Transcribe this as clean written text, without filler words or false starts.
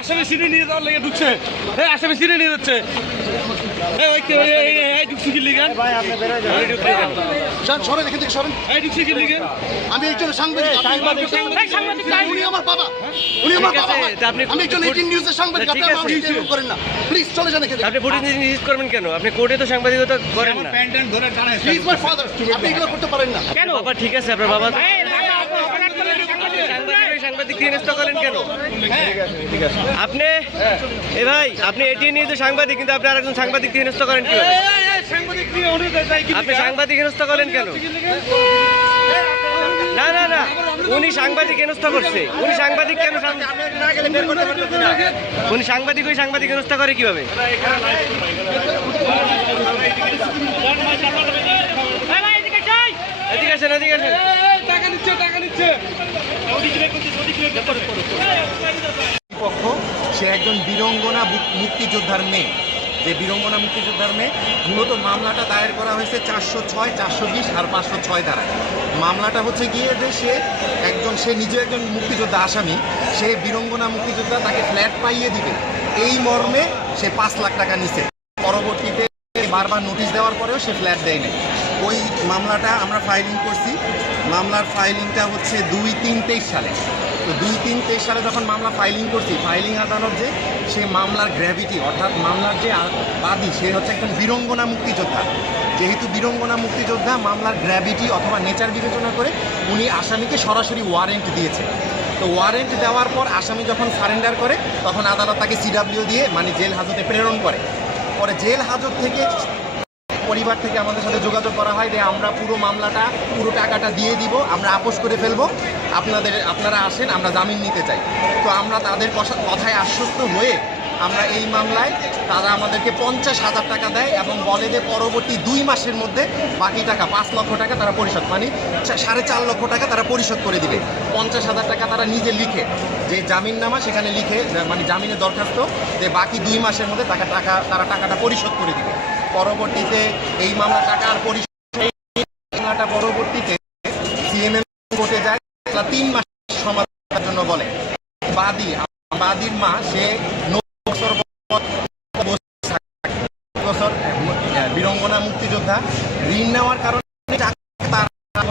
আসামে সিঁড়ি নিয়ে যাওয়ার লেগে ঢুকছে, আসামে সিঁড়ি নিয়ে যাচ্ছে। আমি একজন সাংবাদিক, উনি আমার বাবা, উনি আমার বাবা। আমি একজন 18 নিউজের সাংবাদিক, আপনারা আমাকে ইন্টারভিউ করেন না, প্লিজ চলে যান এখান থেকে। আপনি ফুটেজ নিশ্চিত করবেন কেন? আপনি কোর্টে তো সাংবাদিকতা করেন না। প্লিজ মাই ফাদার, আপনি এগুলো করতে পারেন না। কেন বাবা? ঠিক আছে, আপনার বাবা সাংবাদিক দিয়ে নষ্ট করেন কেন? আপনি এ ভাই, আপনি এটিএন নিউজের সাংবাদিক, কিন্তু আপনি আরেকজন সাংবাদিক দিয়ে নষ্ট করেন কিভাবে? আপনি সাংবাদিক হেনস্থা করেন কেন? না না না, উনি সাংবাদিক হেনস্থা করছে। উনি সাংবাদিক কেন? উনি সাংবাদিক, ওই সাংবাদিক হেনস্থা করে কিভাবে? এদিকে আসেন, এদিকে আসেন। টাকা নিচ্ছে, টাকা নিচ্ছে। পক্ষ সে একজন বীরঙ্গনা মুক্তিযোদ্ধার মেয়ে, যে বীরঙ্গনা মুক্তিযোদ্ধার মেয়ে। মূলত মামলাটা দায়ের করা হয়েছে 406, 420 আর 506 ধারায়। মামলাটা হচ্ছে গিয়ে যে সে নিজে একজন মুক্তিযোদ্ধা আসামি, সে বীরঙ্গনা মুক্তিযোদ্ধা, তাকে ফ্ল্যাট পাইয়ে দিবে এই মর্মে সে 5 লাখ টাকা নিছে। পরবর্তীতে বারবার নোটিশ দেওয়ার পরেও সে ফ্ল্যাট দেয়নি। ওই মামলাটা আমরা ফাইলিং করছি। মামলার ফাইলিংটা হচ্ছে 2-3-23 সালে। তো 2-3-23 সালে যখন মামলা ফাইলিং করছি, ফাইলিং আদালত যে সে মামলার গ্র্যাভিটি, অর্থাৎ মামলার যে বাদী, সে হচ্ছে একজন বীরঙ্গনা মুক্তিযোদ্ধা। যেহেতু বীরঙ্গনা মুক্তিযোদ্ধা, মামলার গ্র্যাভিটি অথবা নেচার বিবেচনা করে উনি আসামিকে সরাসরি ওয়ারেন্ট দিয়েছে। তো ওয়ারেন্ট দেওয়ার পর আসামি যখন সারেন্ডার করে, তখন আদালত তাকে সিডাব্লিউ দিয়ে মানে জেল হাজতে প্রেরণ করে। পরে জেল হাজত থেকে পরিবার থেকে আমাদের সাথে যোগাযোগ করা হয় যে আমরা পুরো মামলাটা, পুরো টাকাটা দিয়ে দিব, আমরা আপোস করে ফেলবো, আপনারা আসেন, আমরা জামিন নিতে চাই। তো আমরা তাদের কথায় আশ্বস্ত হয়ে আমরা এই মামলায় তারা আমাদেরকে 50,000 টাকা দেয় এবং বলে যে পরবর্তী 2 মাসের মধ্যে বাকি টাকা 5 লক্ষ টাকা তারা পরিশোধ, মানে 4.5 লক্ষ টাকা তারা পরিশোধ করে দিবে। 50,000 টাকা তারা নিজে লিখে, যে জামিননামা সেখানে লিখে, মানে জামিনের দরখাস্ত, যে বাকি 2 মাসের মধ্যে তারা টাকাটা পরিশোধ করে দিবে। পরবর্তীতে এই মামলা টাকার মামলাটা পরবর্তীতে সিএমএম কোর্টে যায়, 3 মাস সমাধানের জন্য বলে। বাদীর মা, সে 9 বছর বীরঙ্গনা মুক্তিযোদ্ধা, ঋণ নেওয়ার কারণে মামলাটা